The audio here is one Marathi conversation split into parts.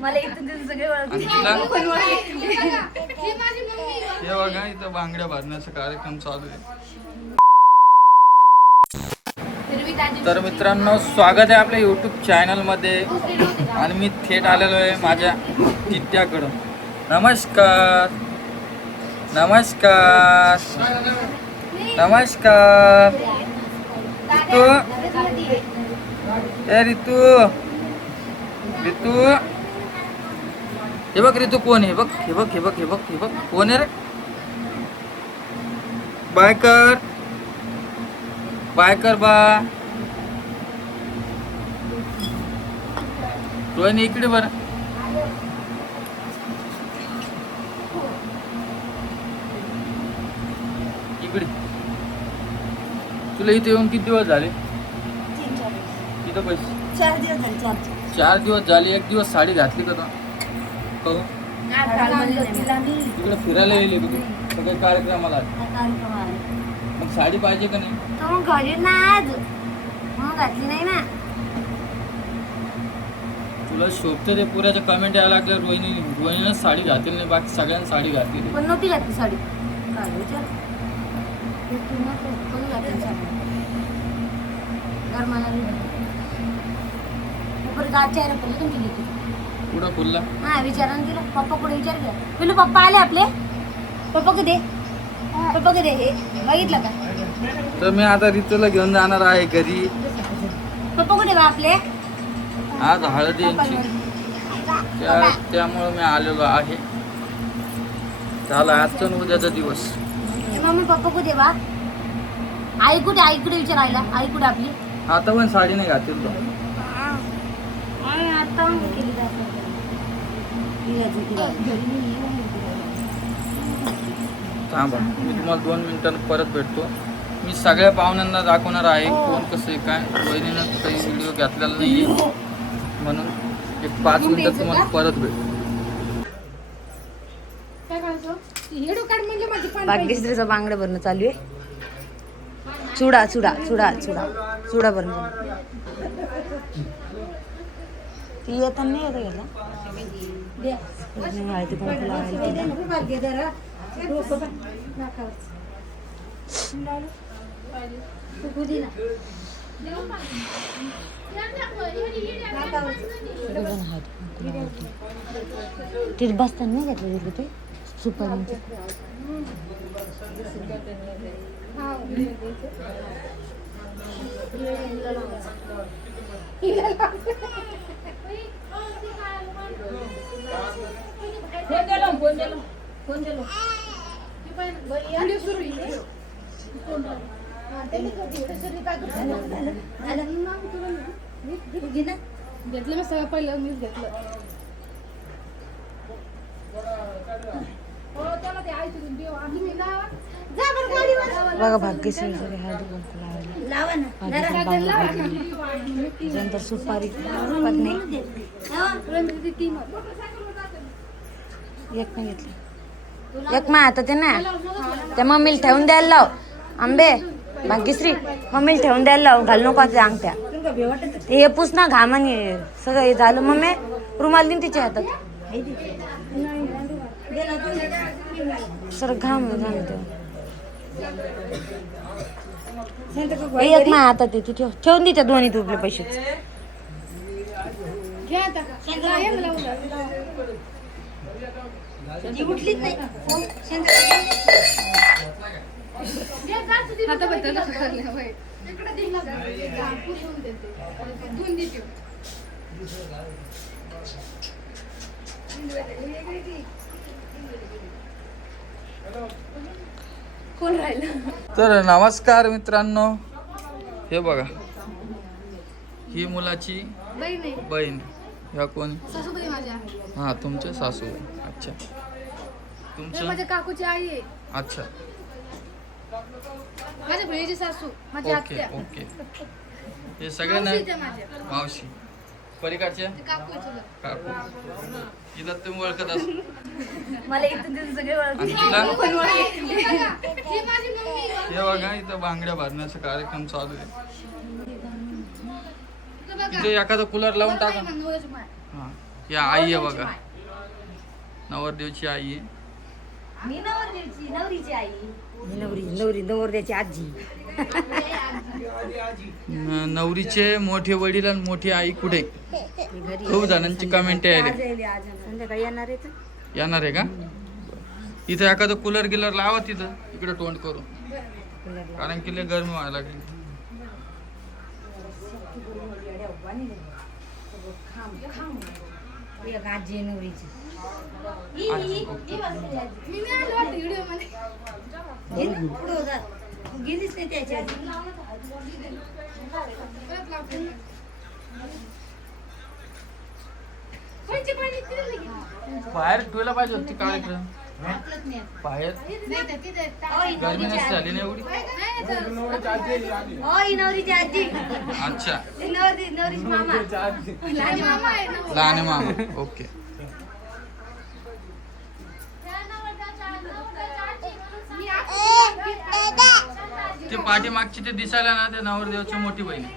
मला इथून तिथून सगळे आणि तिला ओळखते. हे बघा इथं बांगड्या भरण्याचा कार्यक्रम चालू आहे. तर मित्रांनो, स्वागत आहे आपल्या यूट्यूब चॅनलमध्ये. आणि मी थेट आलेलो आहे माझ्या चित्त्याकडं. नमस्कार नमस्कार नमस्कार. रितू, ए रितू, रितू, हे बघ रितू कोण आहे? बघ हे बघ हे बघ हे बघ हे बघ कोण आहे रे? बाय कर, बाय कर बा. रोहिणी इकडे बरं. इकडे. तुला इथे येऊन किती दिवस झाले? किती पैसे? 4 दिवस झाले. 4 दिवस झाले. 1 दिवस साडी घातली का तू? तिकडे फिरायला येईल का तू? काही कार्यक्रमाला मग साडी पाहिजे का नाही? घातली नाही ना. तुला शोभते ते पुऱ्याच्या कमेंट यायला लागल्या. रोहिणीनं साडी घातली नाही, बाकी सगळ्यांनी साडी घातली. पण नव्हती घातली साडी. काय विचार कोणी घातली साडी? चेहरा पडले तुमची घेतली. कुठं खुल्ला? हा विचारा तिला. पप्पा कुठे विचार घ्या. पिलू पप्पा आले आपले. पप्पा कुठे? पप्पा कुठे? हे बघितलं का? तर मी आता रितूला घेऊन जाणार आहे घरी. पप्पा कुठे बा आपले? आज हळदी यांची, त्यामुळे मी आलेलो आहे. झाला आजचा आणि उद्याचा दिवस. मम्मी पप्पा कुठे बा? आई कुठे? आई कुठे विचारायला? आई कुठे आपली? आता पण साडी नाही घातली तो. आता केली थांबा, मी तुम्हाला 2 मिनिटांनी परत भेटतो. मी सगळ्या पाहुण्यांना दाखवणार आहे कोण कसं आहे काय. वहिनीनं काही व्हिडिओ घेतलेला नाही म्हणून एक 5 मिनिटात तुम्हाला परत भेटतो. भाग्यश्रीचं बांगडं भरणं चालू आहे. चुडा चुडा चुडा चुडा चुडा भरणं. ती येता नाही येतं गेला. हळदी कुंकू लावायला. तिथे बसताना नाही घेतलं तिथे ते सुपारींचं. घेतलं मी सगळं पहिलं मीच घेतलं. बघा भाग्यश्री हळदी कुंकू लावायला. नंतर सुपारी नाही. एक नाही घेतली. एक मा आता ते ना त्या मम्मीला ठेवून द्यायला लाव. आंबे भाग्यश्री मम्मीला ठेवून द्यायला लाव. घाल नको त्या अंगठ्या. ते हे पुस ना घामाने सगळं हे झालं. मम्मी रुमाल दिन तिच्या हातात. सर घाम घाम एक मा आता ते तू ठेवून दे त्या दोन्ही तुपले पैसे. उठलीच नाही. कोण राहिलं? तर नमस्कार मित्रांनो, हे बघा ही मुलाची बहीण. ह्या कोण? सासूबाई माझ्या. हा तुमच्या सासू. अच्छा, तुमचं? माझ्या काकूची आई आहे. अच्छा, माझ्या बहिणीची सासू, माझी ओके आत्या. ओके. हे सगळे नाही माझ्या मावशी पलीकडच्या काकू आहे तुला. काकू. हिला तुम्ही ओळखत अस. मला इथून तिथून सगळे ओळखते. आणि तिला ही माझी मम्मी. हे बघा इथं बांगड्या भरण्याचा कार्यक्रम चालू आहे. तिथे एखादा कूलर लावून टाका. हा या आई आहे बघा, नवरदेवची आई आहे. मी नवरीची आई. नवरदेवची आजी. नवरीचे मोठे वडील आणि मोठी आई कुठे? खूप जणांची कमेंट आहे. संध्याकाळी येणार आहे. येणार आहे का? इथं एखादं कूलर गिलर लावा तिथं, इकडे तोंड करून, कारण की लय गरमी व्हायला लागली. आजी नवरीची. मी नाही आलो वाटतं व्हिडिओ मध्ये. गेलीच नाही त्याच्या परत लावते. कोणची पाणी तिथे गेली? बाहेर ठेवायला पाहिजे होती कार्यक्रम. बाहेर नाही तर तिथे गरमी नसते झाली ना एवढी. नवरीची आजी. अच्छा, नवरीची मामा. लहान मामा आहे ना. लहान मामा. ओके. मी ते पाठीमागची ते दिसायला ना, ते नवरदेवची मोठी बहीण आहे.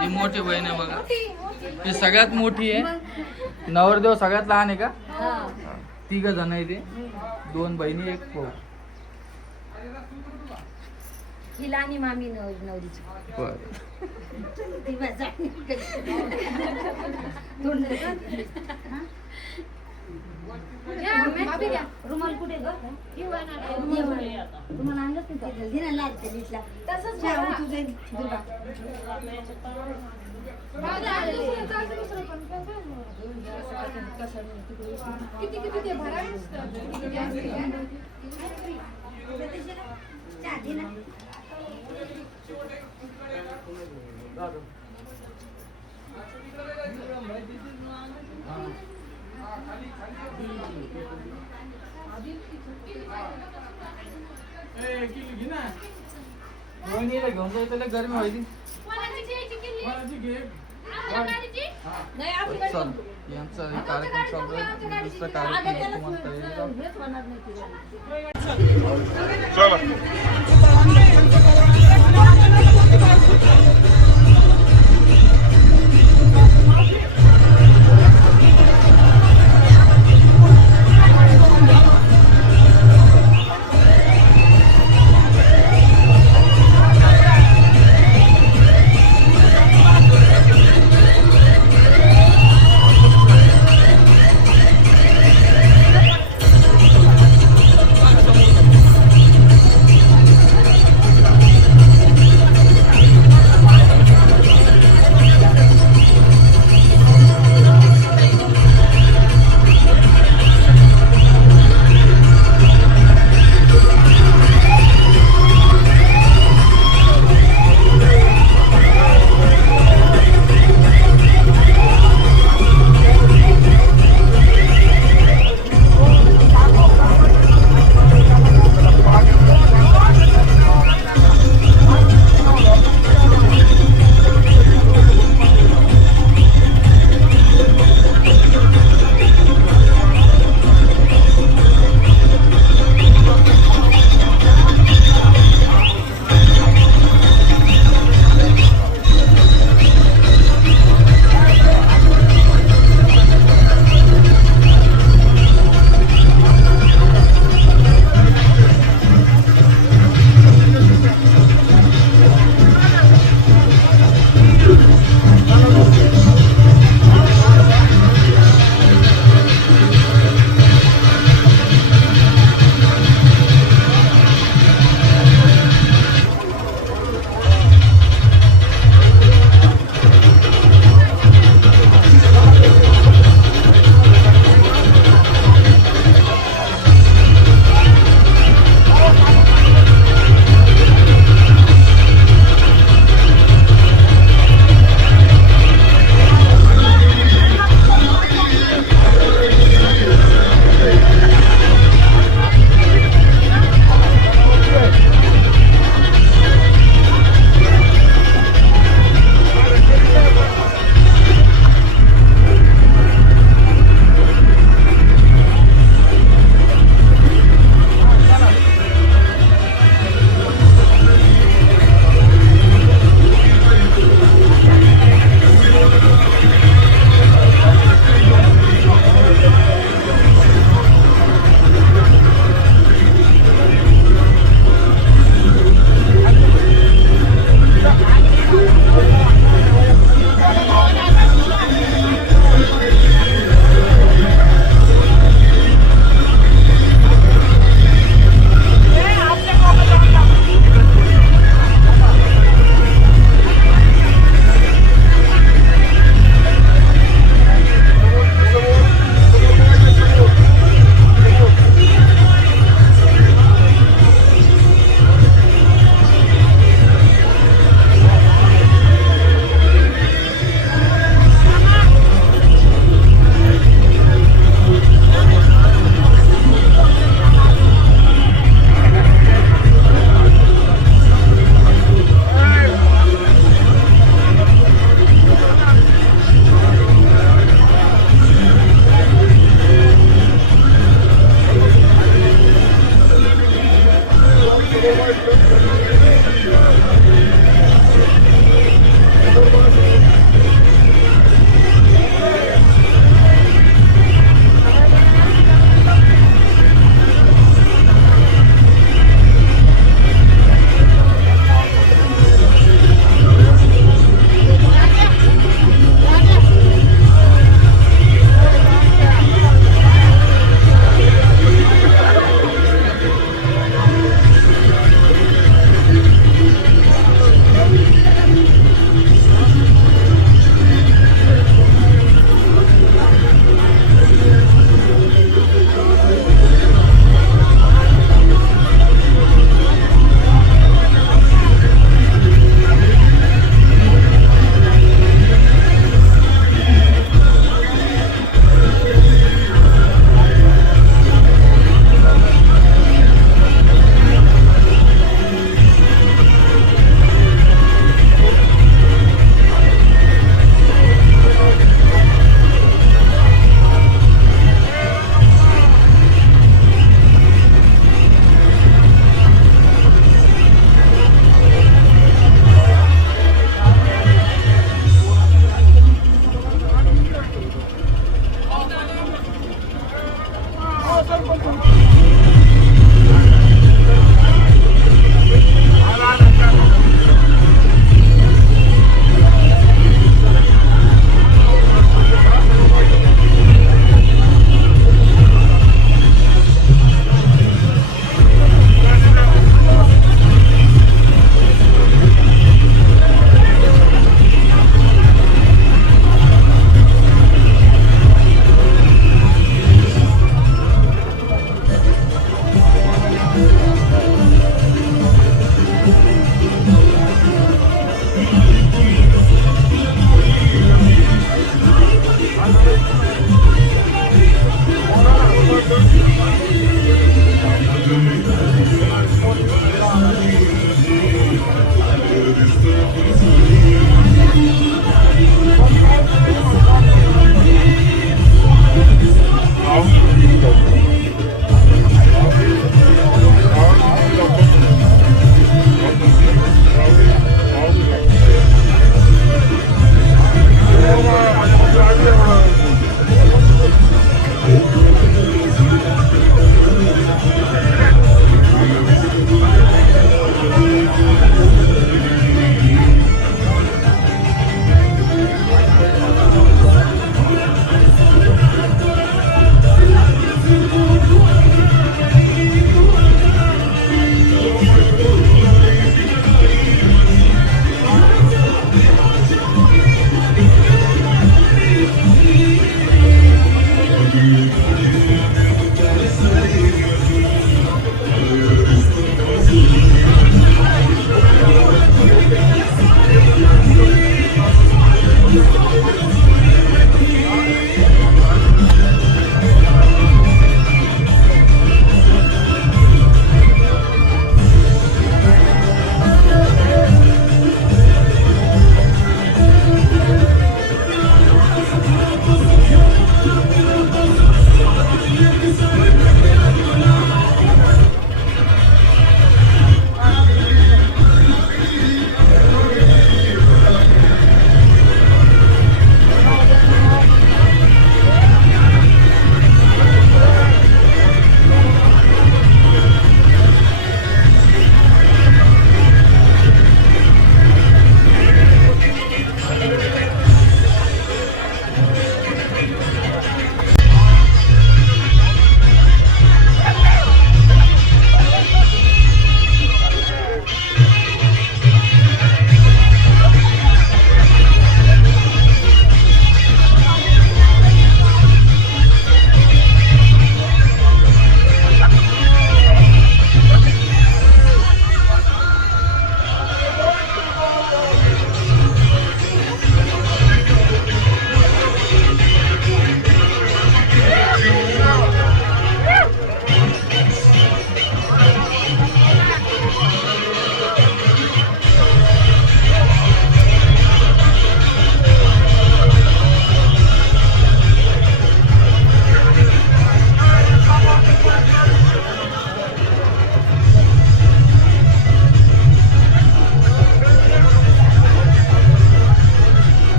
ही मोठी बहीण आहे बघा, ही सगळ्यात मोठी आहे. नवरदेव सगळ्यात लहान आहे का? 3 जण आहे ते, 2 बहिणी 1 भाऊ. ही लहानी मामी नवरीची. बरं. रुमाल कुठे ग? रुमाल आणलंच नाही. तसंच किती किती ते भरावे. घेऊन जायचं गरमी व्हायची. चल, यांचा कार्यक्रम चालू आहे. दुसरा कार्यक्रम तुम्हाला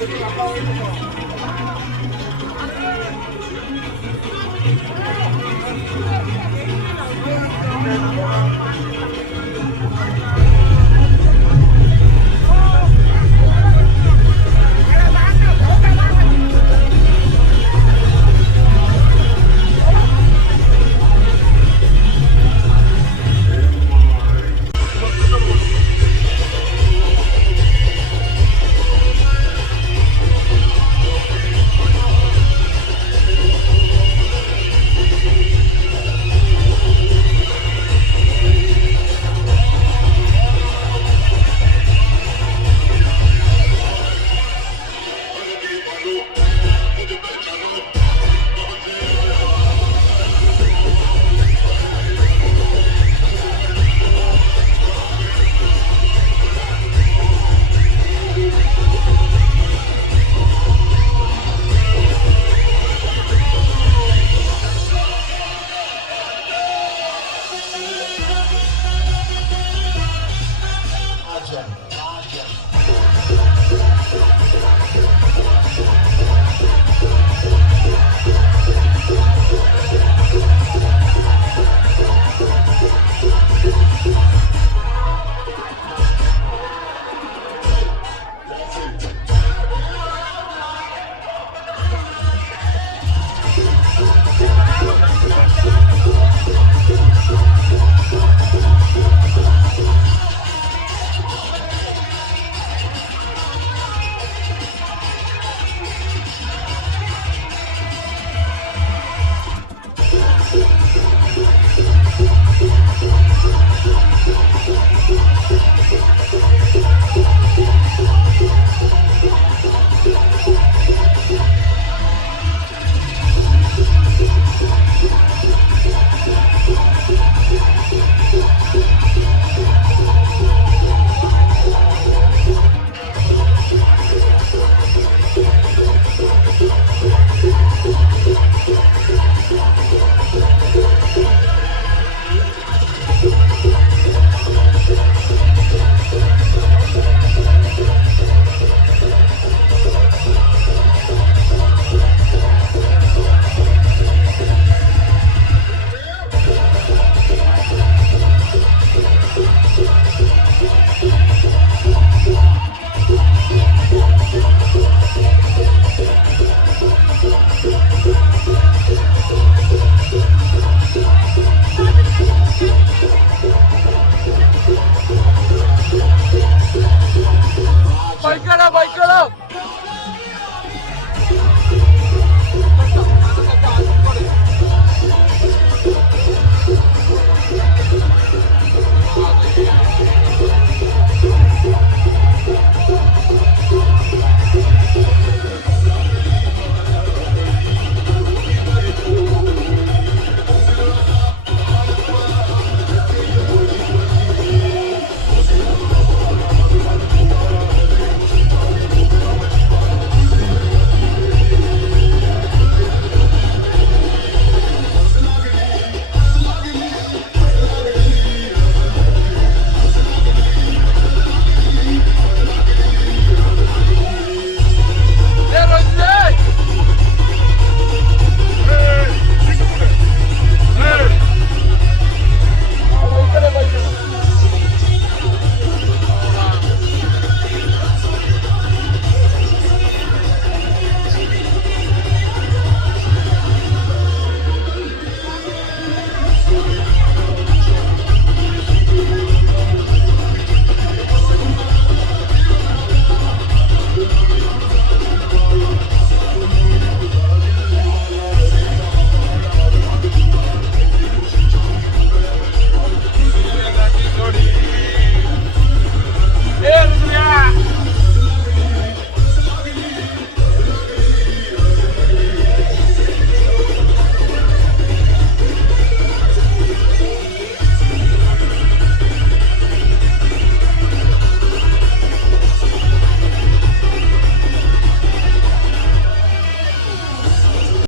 Thank you.